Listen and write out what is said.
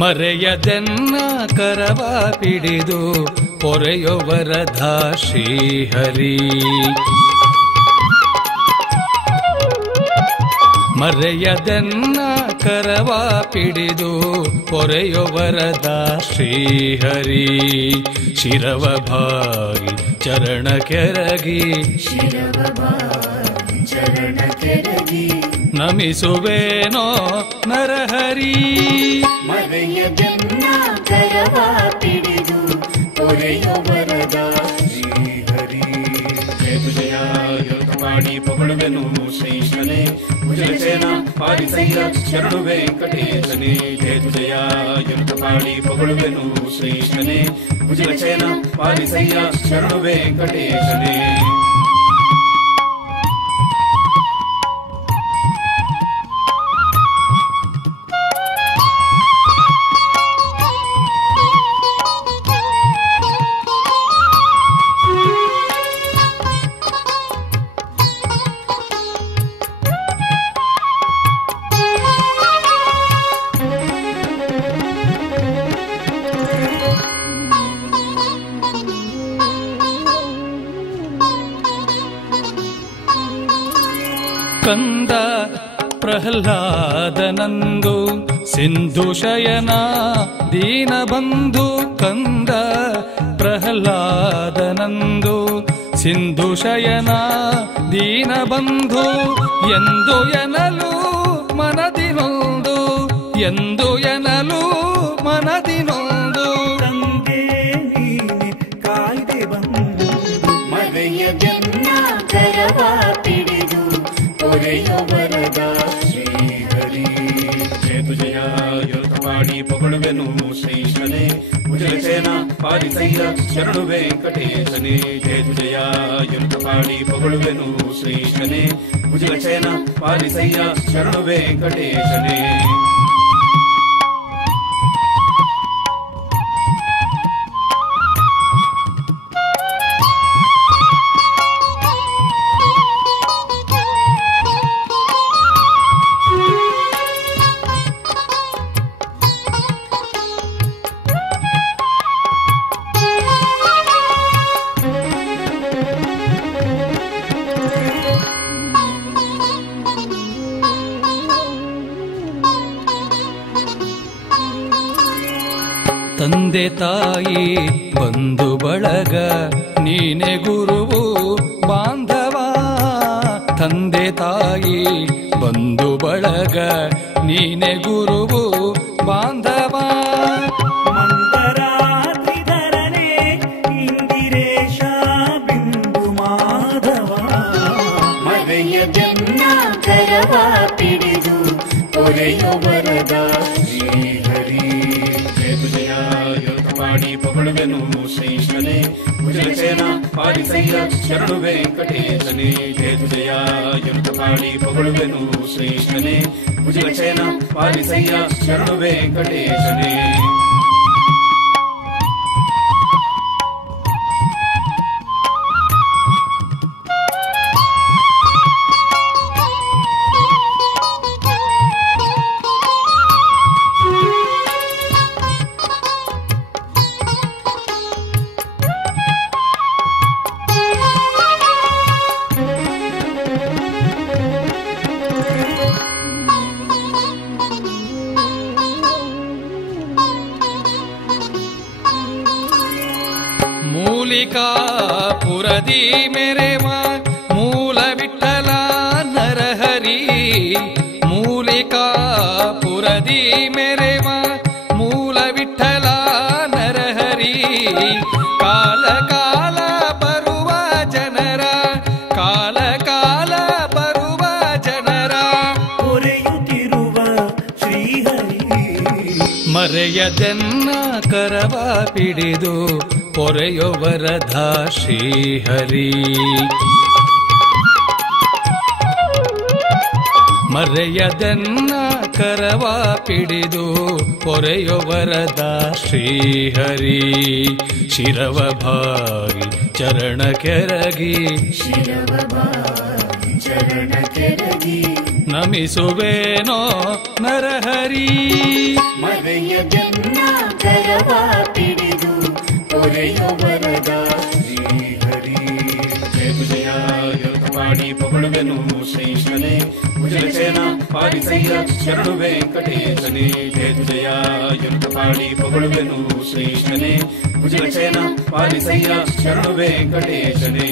ಮರೆಯದೆನ್ನ ಕರವ ಪಿಡಿದು ಪೊರೆಯೋ ವರದ ಶ್ರೀಹರಿ. ಮರೆಯದೆನ್ನ ಕರವ ಪಿಡಿದು ಪೊರೆಯೋ ವರದ ಶ್ರೀಹರಿ. ಶಿರವ ಭಾಗಿ ಚರಣ ಕೆರಗಿ ನಮಿಸುವೇನೋ ನರಹರಿ. ಮರೆಯದೆನ್ನ ಕರವ ಪಿಡಿದು ಪೊರೆಯೋ ವರದ ಶ್ರೀಹರಿ. ಜಯ ಜಯ ಯೋಗಪಾಡಿ ಪೊಗಳುವೆನು ಶ್ರೀಶನೇ ಭುಜಗಸೇನ ಪಾಲಿಸಯ್ಯ ಶರಣು ವೆಂಕಟೇಶನೇ. ಜಯ ಜಯ ಯೋಗಪಾಡಿ ಪೊಗಳುವೆನು ಶ್ರೀಶನೇ ಭುಜಗಸೇನ ಪಾಲಿಸಯ್ಯ ಶರಣು ವೆಂಕಟೇಶನೇ. ಕಂದ ಪ್ರಹ್ಲಾದನಂದು ಸಿಂಧು ಶಯನ ದೀನಬಂಧು. ಕಂದ ಪ್ರಹ್ಲಾದನಂದು ಸಿಂಧು ಶಯನ ದೀನಬಂಧು. ಎಂದು ಎನಲು ಮನದಿನೊಂದು, ಎಂದು ಎನಲು ಮನದಿನೊಂದು. ತಂದೆ ನೀನೆ ಕಾಯ್ದೆ ಬಂದು ಮರೆಯದೆನ್ನ ಕರವ ಪಿಡಿದು ಪೊರೆಯೋ ವರದ ಶ್ರೀಹರಿ. ಜಯ ಜಯ ಯೋಗಪಾಡಿ ಪೊಗಳುವೆನು ಶ್ರೀಶನೇ ಭುಜಗಸೇನ ಪಾಲಿಸಯ್ಯ ಶರಣು ವೆಂಕಟೇಶನೇ. ಜಯ ಜಯ ಯೋಗಪಾಡಿ ಪೊಗಳುವೆನು ಶ್ರೀಶನೇ ಭುಜಗಸೇನ ಪಾಲಿಸಯ್ಯ ಶರಣು ವೆಂಕಟೇಶನೇ. ತಂದೆ ತಾಯಿ ಬಂಧು ಬಳಗ ನೀನೆ ಗುರುವು ಬಾಂಧವ. ತಂದೆ ತಾಯಿ ಬಂಧು ಬಳಗ ನೀನೆ ಗುರುವು ಬಾಂಧವ. ಮಂದರಾತ್ರಿಧರನೇ ಇಂದಿರೇಶ ಬಿಂದು ಮಾಧವ. ಮರೆಯದೆನ್ನ ಕರವ ಪಿಡಿದು ಪೊರೆಯೋ ವರದ ಶ್ರೀಹರಿ. ಜಯ ಯೋಗಪಾಡಿ ಪೊಗಳುವೆನು ಶ್ರೀಶನೇ ಭುಜಗಸೇನ ಪಾಲಿಸಯ್ಯ ಶರಣು ವೆಂಕಟೇಶನೇ. ಜಯ ಜಯ ಯೋಗಪಾಡಿ ಪೊಗಳುವೆನು ಶ್ರೀಶನೇ ಭುಜಗಸೇನ ಪಾಲಿಸಯ್ಯ ಶರಣು ವೆಂಕಟೇಶನೇ. ಮೂಲಿಕಾಪುರದಿ ಮೆರೆವ ಮೂಲ ವಿಠಲ ನರಹರಿ. ಮೂಲಿಕಾಪುರದಿ ಮೆರೆವ ಮೂಲ ವಿಠಲ ನರಹರಿ. ಕಾಲ ಕಾಲ ಬರುವ ಜನರ, ಕಾಲ ಕಾಲ ಬರುವ ಜನರ ಪೊರೆಯುತ್ತಿರುವ ಶ್ರೀಹರಿ. ಮರೆಯದೆನ್ನ ಕರವ ಪಿಡಿದು ಪೊರೆಯೋ ವರದ ಶ್ರೀಹರಿ. ಮರೆಯದೆನ್ನ ಕರವ ಪಿಡಿದು ಪೊರೆಯೋ ವರದ ಶ್ರೀಹರಿ. ಶಿರವ ಭಾಗಿ ಚರಣ ಕೆರಗಿ ನಮಿಸುವೇನೋ ನರಹರಿ. ಮರೆಯದೆನ್ನ పొగడువెను శ్రీశనే భుజలసేన పారిసయ్య శరణు వెంకటేశనే జయతు జయ ఎనుత పాడి పొగడువెను శ్రీశనే భుజలసేన పారిసయ్య శరణు వెంకటేశనే